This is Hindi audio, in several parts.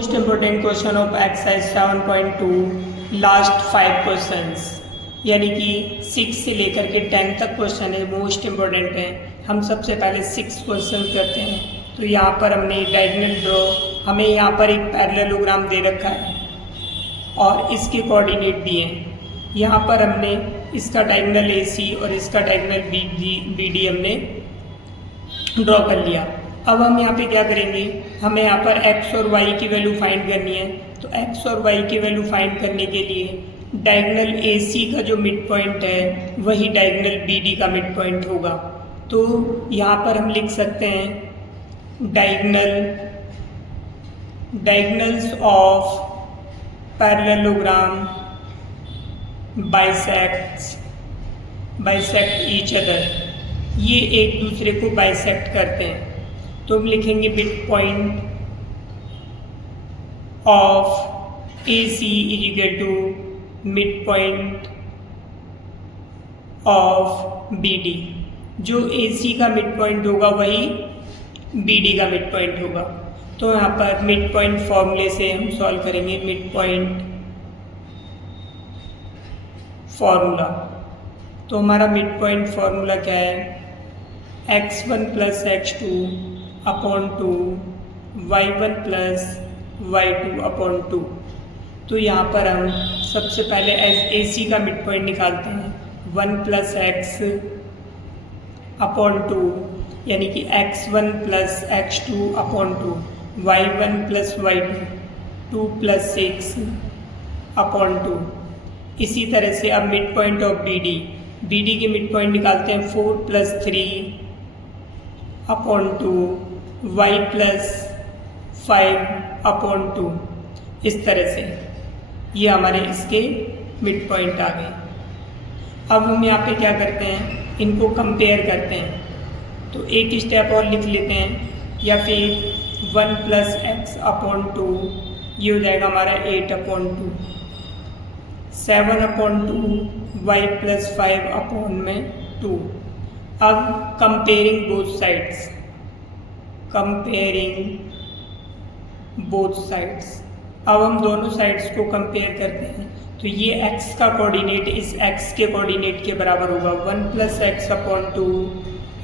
Most important question of exercise 7.2 last 5 questions, यानी कि 6 से लेकर के 10 तक क्वेश्चन है, मोस्ट इम्पोर्टेंट है। हम सबसे पहले 6 क्वेश्चन करते हैं। तो यहाँ पर हमने डायगोनल ड्रॉ, हमें यहाँ पर एक पैरेललोग्राम दे रखा है और इसके कोऑर्डिनेट दिए हैं। यहाँ पर हमने इसका डायगोनल AC और इसका डायगोनल BD हमने ड्रॉ कर लिया। अब हम यहाँ पे क्या करेंगे, हमें यहाँ पर x और y की वैल्यू फाइंड करनी है। तो x और y की वैल्यू फाइंड करने के लिए डायगोनल AC का जो मिड पॉइंट है वही डायगोनल BD का मिड पॉइंट होगा। तो यहाँ पर हम लिख सकते हैं diagonals of parallelogram bisect each other, ये एक दूसरे को बाइसेक्ट करते हैं। तो हम लिखेंगे mid point of AC is equal to mid point of BD। जो AC का मिड पॉइंट होगा वही BD का मिड पॉइंट होगा। तो यहाँ पर मिड पॉइंट फॉर्मूले से हम सॉल्व करेंगे मिड पॉइंट फॉर्मूला। तो हमारा मिड पॉइंट फॉर्मूला क्या है, x1 plus x2 upon 2 y1 plus y2 upon 2। तो यहाँ पर हम सबसे पहले AC का मिड पॉइंट निकालते हैं, 1 प्लस x अपॉन 2, यानी कि x1 plus x2 upon 2, y1 plus y2 2 plus 6 upon 2। इसी तरह से अब मिड पॉइंट ऑफ BD के मिड पॉइंट निकालते हैं, 4 plus 3 upon 2, y plus 5 upon 2। इस तरह से ये हमारे इसके मिड पॉइंट आ गए। अब हम यहाँ पे क्या करते हैं, इनको कंपेयर करते हैं। तो एक स्टेप और लिख लेते हैं, या फिर 1 प्लस x अपॉन 2, ये हो जाएगा हमारा 8 upon 2, 7 upon 2 y plus 5 upon में 2। अब कंपेयरिंग बोथ साइड्स, अब हम दोनों साइड्स को कंपेयर करते हैं। तो ये x का कोऑर्डिनेट इस x के कोऑर्डिनेट के बराबर होगा, 1 plus x upon 2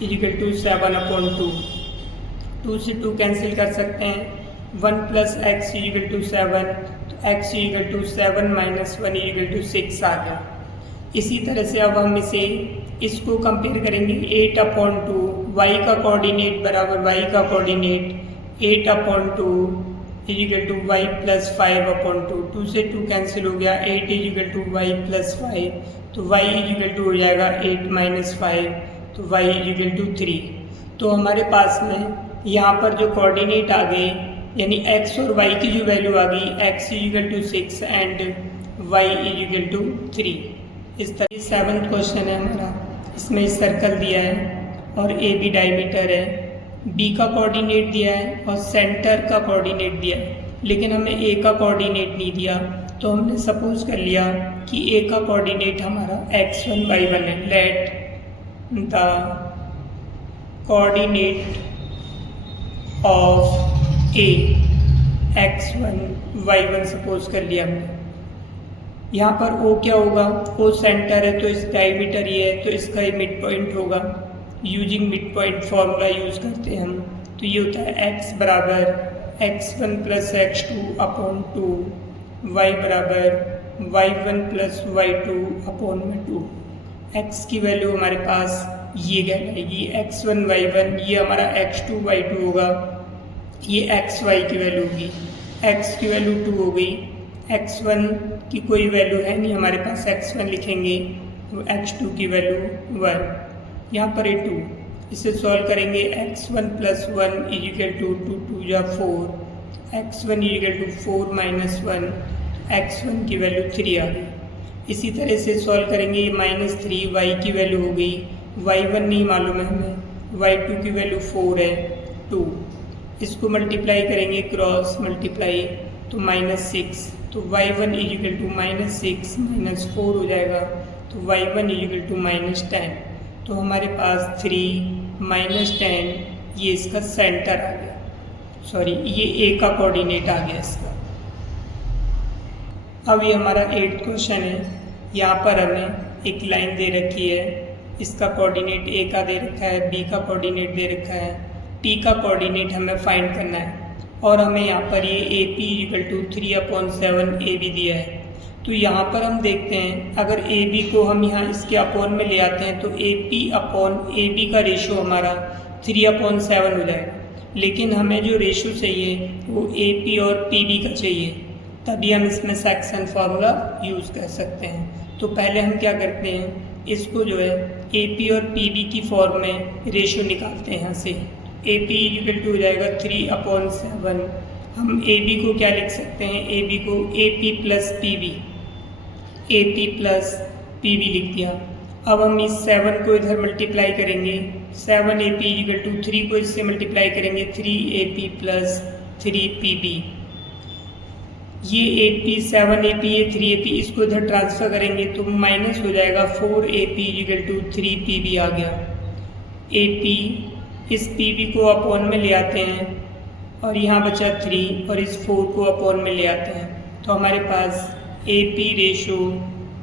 equal to 7 upon 2। 2 से 2 कैंसिल कर सकते हैं, 1 प्लस x इक्वल टू 7, तो x equal to 7 minus 1 equal to 6 आ गया। इसी तरह से अब हम इसको कंपेयर करेंगे, 8 अपॉन 2, y का कोऑर्डिनेट बराबर y का coordinate 8 upon 2 equal to y plus 5 upon 2। 2 से 2 कैंसिल हो गया, 8 इक्वल टू y प्लस 5, तो y इक्वल टू हो जाएगा 8 माइनस 5, तो y इक्वल टू 3। तो हमारे पास में यहाँ पर जो कोऑर्डिनेट आ गए, यानी x और y की जो वैल्यू आ गई, x equal to 6 and y equal to 3। इस तरह 7th क्वेश्चन है हमारा, इसमें सर्कल दिया है और AB डायमीटर है, B का कोऑर्डिनेट दिया है और सेंटर का कोऑर्डिनेट दिया है, लेकिन हमें A का कोऑर्डिनेट नहीं दिया। तो हमने सपोज कर लिया कि A का कोऑर्डिनेट हमारा x1 y1 है। Let the coordinate of A x1 y1 suppose कर लिया हमने। यहाँ पर O क्या होगा, O सेंटर है तो इस डायमीटर ये है, तो इसका ये मिड पॉइंट होगा। Using mid point formula use करते हैं हम। तो ये होता है x बराबर x1 plus x2 upon 2, y बराबर y1 प्लस y2 अपॉन में 2। x की वैल्यू हमारे पास ये कहलाएगी x1 y1, ये हमारा x2 y2 होगा, ये xy की वैल्यू होगी, x की वैल्यू 2 हो गई, x1 की कोई वैल्यू है नहीं हमारे पास, x1 लिखेंगे तो x2 की वैल्यू 1, यहाँ पर 2। इसे सॉल्व करेंगे, x1 प्लस 1 इक्वल टू 2 2 या 4, x1 equal to 4 minus 1, x1 की वैल्यू 3 आ गई। इसी तरह से सॉल्व करेंगे, ये -3 y की वैल्यू हो गई, y1 नहीं मालूम है हमें, y2 की वैल्यू 4 है 2। इसको मल्टीप्लाई करेंगे, क्रॉस मल्टीप्लाई, तो -6, तो y1 इक्वल टू -6 माइनस 4 हो जाएगा, तो y1 इक्वल टू -10। तो हमारे पास 3 -10 ये इसका सेंटर आ गया। सॉरी ये ए का कोऑर्डिनेट आ गया इसका। अब ये हमारा 8th क्वेश्चन है। यहाँ पर हमें एक लाइन दे रखी है, इसका कोऑर्डिनेट ए का दे रखा है, बी का कोऑर्डिनेट दे रखा है, पी का कोऑर्डिनेट हमें फाइंड करना है और हमें यहाँ पर ये A P equal to 3/7 A B दिया है। तो यहाँ पर हम देखते हैं अगर ए बी को हम यहाँ इसके अपॉन में ले आते हैं तो A P upon A B का रेशो हमारा 3/7 हो जाएगा, लेकिन हमें जो रेशो चाहिए वो ए पी और पी बी का चाहिए, तभी हम इसमें सेक्शन फार्मूला यूज़ कर सकते हैं। तो पहले हम क्या करते हैं, इसको जो है ए पी और पी बी की फॉर्म में रेशो निकालते हैं। यहाँ से ए पी इक्वल टू हो जाएगा 3/7। हम ए बी को क्या लिख सकते हैं, ए बी को A P plus P B, A P plus P B लिख दिया। अब हम इस 7 को इधर मल्टीप्लाई करेंगे, 7 ए पी इक्वल टू 3 को इससे मल्टीप्लाई करेंगे 3 A P plus 3 P B. ये ए पी 7 ए पी, ये 3 ए पी, इसको इधर ट्रांसफ़र करेंगे तो माइनस हो जाएगा 4 A P equal to 3 P B आ गया। ए पी इस पी बी को अपॉन में ले आते हैं और यहाँ बचा 3 और इस 4 को अपॉन में ले आते हैं, तो हमारे पास A P ratio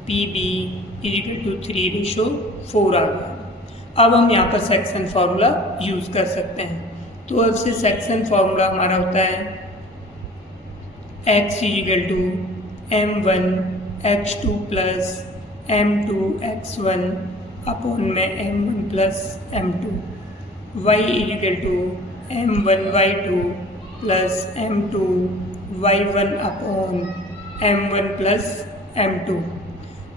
P B equal to 3/4 आ गया। अब हम यहाँ पर सेक्शन फार्मूला यूज़ कर सकते हैं। तो अब से सेक्शन फार्मूला हमारा होता है x equal to m1 x2 plus m2 x1 upon में m1 plus m2, y equal to m1 y2 plus m2 y1 upon m1 plus m2।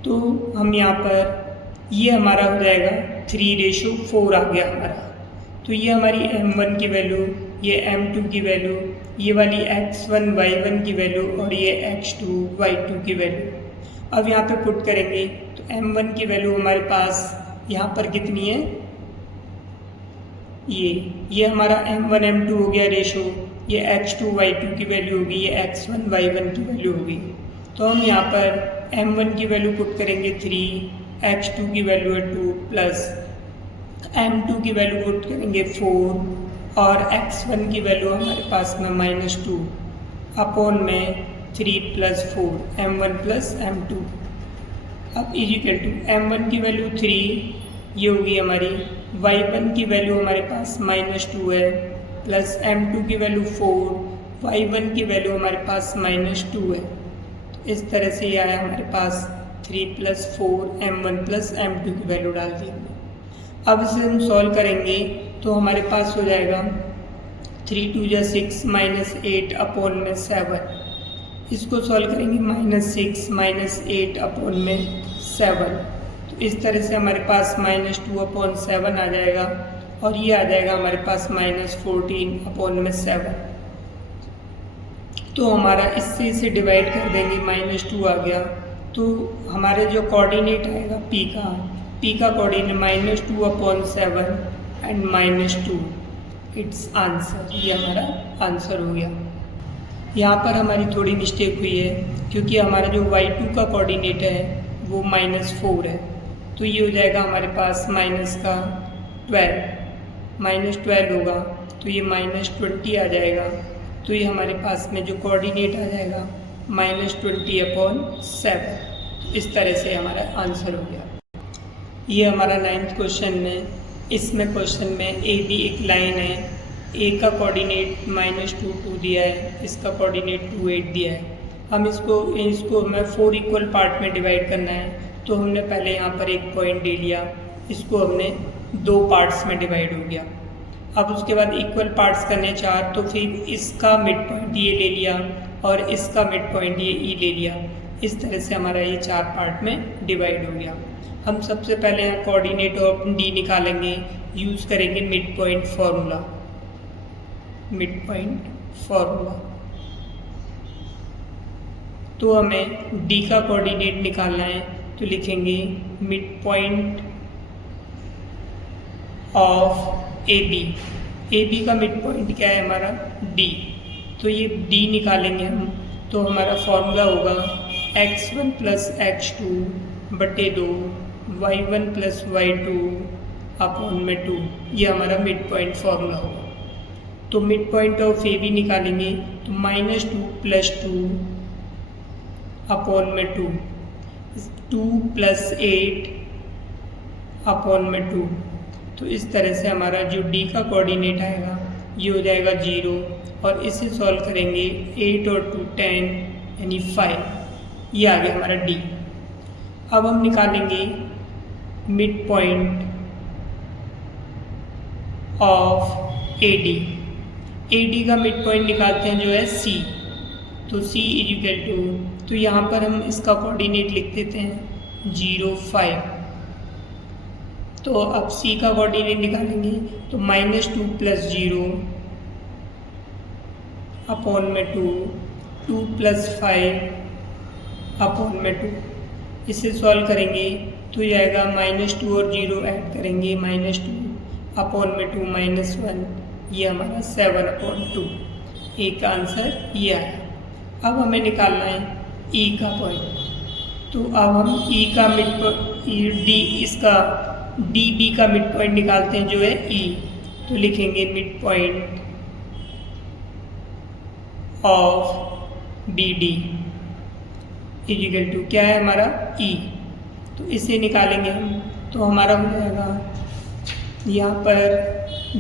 तो हम यहाँ पर ये हमारा हो जाएगा 3/4 आ गया हमारा। तो ये हमारी m1 की वैल्यू, ये m2 की वैल्यू, ये वाली x1 y1 की वैल्यू और ये x2 y2 की वैल्यू। अब यहाँ पे पुट करेंगे तो m1 की वैल्यू हमारे पास यहाँ पर कितनी है, ये हमारा m1 m2 हो गया रेशो, ये x2 y2 की वैल्यू होगी, ये x1 y1 की वैल्यू होगी। तो हम यहाँ पर m1 की वैल्यू पुट करेंगे 3, x2 की वैल्यू है 2 प्लस m2 की वैल्यू पुट करेंगे 4 और x1 की वैल्यू हमारे पास में -2 अपॉन में 3 प्लस 4 m1 प्लस m2। अब इक्वल टू m1 की वैल्यू 3 ये होगी हमारी, y1 की वैल्यू हमारे पास -2 है प्लस m2 की वैल्यू 4, y1 की वैल्यू हमारे पास -2 है। तो इस तरह से ये आया हमारे पास 3 प्लस 4 m1 प्लस m2 की वैल्यू डाल दी हमने। अब इसे हम सॉल्व करेंगे तो हमारे पास हो जाएगा 3 2 जा 6 -8 अपॉन में 7। इसको सॉल्व करेंगे -6 -8 अपॉन में 7। तो इस तरह से हमारे पास -2/7 आ जाएगा और ये आ जाएगा हमारे पास -14 अपॉन में 7। तो हमारा इससे इसे डिवाइड कर देंगे, -2 आ गया। तो हमारे जो कोऑर्डिनेट आएगा पी का कोऑर्डिनेट -2/7 एंड -2, इट्स आंसर। ये हमारा आंसर हो गया। यहाँ पर हमारी थोड़ी मिस्टेक हुई है क्योंकि हमारा जो y2 का कोऑर्डिनेट है वो -4 है, तो ये हो जाएगा हमारे पास -12 होगा, तो ये -20 आ जाएगा। तो ये हमारे पास में जो कोऑर्डिनेट आ जाएगा -20/7। इस तरह से हमारा आंसर हो गया। ये हमारा 9th क्वेश्चन है। इसमें क्वेश्चन में ए बी एक लाइन है, ए का कोऑर्डिनेट -2 2 दिया है, इसका कोऑर्डिनेट 2 8 दिया है। हम इसको हमें 4 इक्वल पार्ट में डिवाइड करना है, तो हमने पहले यहाँ पर एक पॉइंट ले लिया, इसको हमने 2 पार्ट्स में डिवाइड हो गया। अब उसके बाद इक्वल पार्ट्स करने 4, तो फिर इसका मिड पॉइंट ये ले लिया और इसका मिड पॉइंट ये ई ले लिया। इस तरह से हमारा ये 4 पार्ट में डिवाइड हो गया। हम सबसे पहले यहाँ कोऑर्डिनेट ऑफ डी निकालेंगे, यूज़ करेंगे मिड पॉइंट फार्मूला। तो हमें डी का कोऑर्डिनेट निकालना है, तो लिखेंगे mid point of A B का मिड पॉइंट क्या है हमारा डी, तो ये डी निकालेंगे हम। तो हमारा फॉर्मूला होगा x1 प्लस x2 बटे 2 y1 प्लस y2 अपॉन में 2। ये हमारा मिड पॉइंट फार्मूला होगा। तो तो मिड पॉइंट ऑफ ए भी निकालेंगे तो -2 + 2 अपॉन में 2, 2 + 8 अपॉन में 2। तो इस तरह से हमारा जो डी का कोऑर्डिनेट आएगा ये हो जाएगा 0 और इसे सॉल्व करेंगे 8 और 2 10 यानी 5, ये आ गया हमारा डी। अब हम निकालेंगे मिड पॉइंट ऑफ एडी का मिड पॉइंट निकालते हैं जो है सी, तो सी = तो यहाँ पर हम इसका कोऑर्डिनेट लिख देते हैं 0 5। तो अब सी का कोऑर्डिनेट निकालेंगे तो -2 + 0 अपॉन में 2, 2 + 5 अपॉन में 2। इसे सॉल्व करेंगे तो ये आएगा -2 और 0 ऐड करेंगे -2 अपॉन में 2 -1, ये हमारा 7/2। ए का आंसर ये आया। अब हमें निकालना है ई का पॉइंट, तो अब हम ई का डी का मिड पॉइंट निकालते हैं जो है ई, तो लिखेंगे मिड पॉइंट ऑफ BD = क्या है हमारा ई, तो इसे निकालेंगे हम तो हमारा हो जाएगा यहाँ पर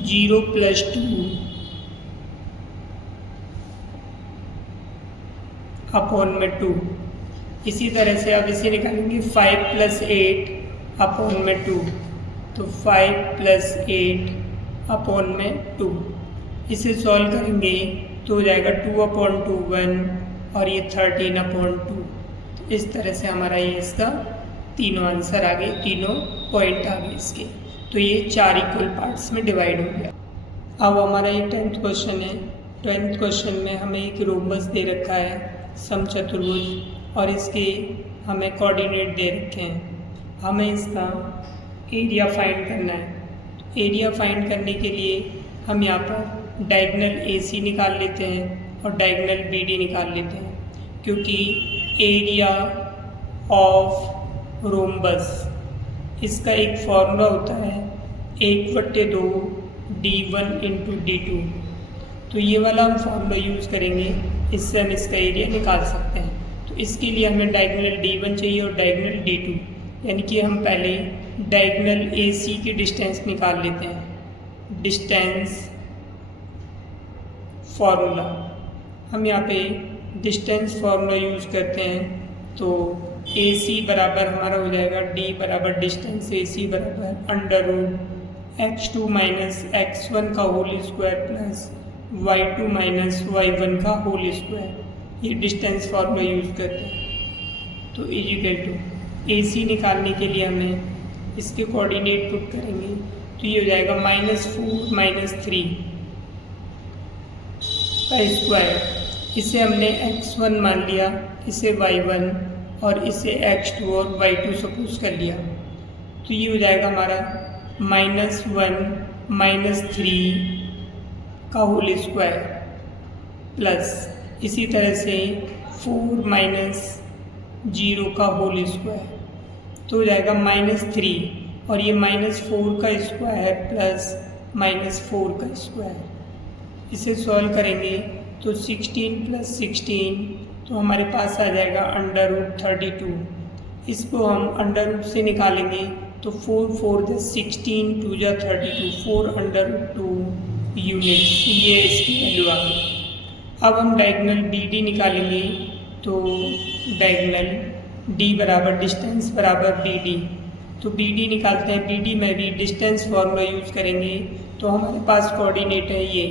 0 + 2 अपॉन में 2। इसी तरह से अब इसे निकालेंगे 5 + 8 अपॉन में 2, तो 5 + 8 अपॉन में 2। इसे सॉल्व करेंगे तो हो जाएगा 2/2 1 और ये 13/2। तो इस तरह से हमारा ये इसका तीनों आंसर आ गए, तीनों पॉइंट आ गए इसके। तो ये 4 इक्वल पार्ट्स में डिवाइड हो गया। अब हमारा ये 10th क्वेश्चन है। 10th क्वेश्चन में हमें एक रोम्बस दे रखा है समचतुर्भुज और इसके हमें कोऑर्डिनेट दे रखे हैं। हमें इसका एरिया फाइंड करना है। एरिया फाइंड करने के लिए हम यहाँ पर डायगोनल AC निकाल लेते हैं और डायगोनल BD निकाल लेते हैं, क्योंकि एरिया ऑफ रोम्बस इसका एक फॉर्मूला होता है 1/2 D1 × D2। तो ये वाला हम फॉर्मूला यूज़ करेंगे, इससे हम इसका एरिया निकाल सकते हैं। तो इसके लिए हमें डायगोनल D1 चाहिए और डायगोनल D2, यानी कि हम पहले डायगोनल AC की डिस्टेंस निकाल लेते हैं। डिस्टेंस फार्मूला, हम यहाँ पे डिस्टेंस फार्मूला यूज़ करते हैं। तो AC बराबर हमारा हो जाएगा D बराबर डिस्टेंस AC बराबर √x2 - x1 का whole square plus y2 - y1 का होल स्क्वायर। ये डिस्टेंस फार्मूला यूज़ करते हैं। तो AC निकालने के लिए हमें इसके कोऑर्डिनेट पुट करेंगे, तो ये हो जाएगा -4 - 3 का स्क्वायर। इसे हमने x1 मान लिया, इसे y1 और इसे x2 और y2 सपोज कर लिया। तो ये हो जाएगा हमारा -1 - 3 का होल स्क्वायर प्लस इसी तरह से 4 - 0 का होल स्क्वायर, तो हो जाएगा -3 और ये -4 का स्क्वायर प्लस -4 का स्क्वायर। इसे सॉल्व करेंगे तो 16 + 16, तो हमारे पास आ जाएगा √32। इसको हम अंडर से निकालेंगे तो 4 × 4 = 16, 2 × 32, 4√2 यूनिट्स, ये इसकी वैल्यू आ गई। अब हम डायगोनल BD निकालेंगे, तो डायगोनल D बराबर डिस्टेंस बराबर BD, तो BD निकालते हैं। BD में भी डिस्टेंस फार्मूला यूज़ करेंगे, तो हमारे पास कोऑर्डिनेट है ये,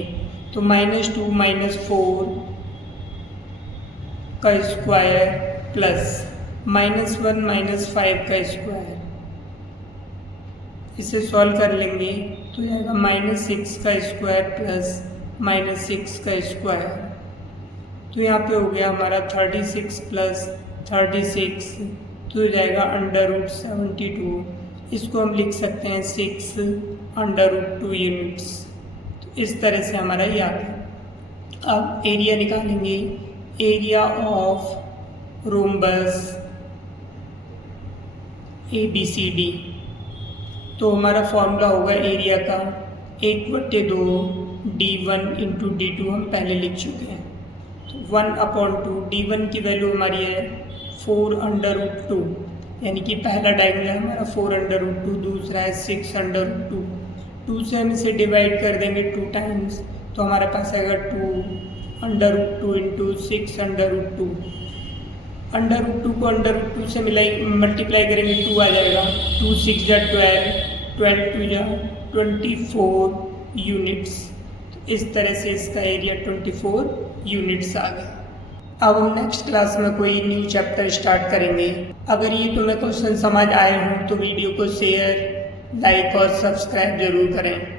तो -2 - 4 का स्क्वायर प्लस -1 - 5 का स्क्वायर। इसे सॉल्व कर लेंगे तो जाएगा -6 का स्क्वायर प्लस -6 का स्क्वायर। तो यहाँ पे हो गया हमारा 36 + 36, तो हो जाएगा √72। इसको हम लिख सकते हैं 6√2 यूनिट्स। तो इस तरह से हमारा ये आ गया। अब एरिया निकालेंगे, एरिया ऑफ रोम्बस ABCD। तो हमारा फॉर्मूला होगा एरिया का 1/2 D1 इंटू D2 हम पहले लिख चुके हैं। तो 1/2 D1 की वैल्यू हमारी है 4√2, यानी कि पहला डायगोनल हमारा 4√2, दूसरा है 6√2। 2 से हम इसे डिवाइड कर देंगे 2 टाइम्स, तो हमारे पास आएगा 2√2 इंटू 6√2। √2 को √2 से मल्टीप्लाई करेंगे 2 आ जाएगा। 2 6 जा 12, 12 2 जा 24 यूनिट्स। तो इस तरह से इसका एरिया 24 यूनिट्स आ गया। अब हम नेक्स्ट क्लास में कोई न्यू चैप्टर स्टार्ट करेंगे। अगर ये तुम्हें क्वेश्चन समझ आए हों तो वीडियो को शेयर, लाइक और सब्सक्राइब जरूर करें।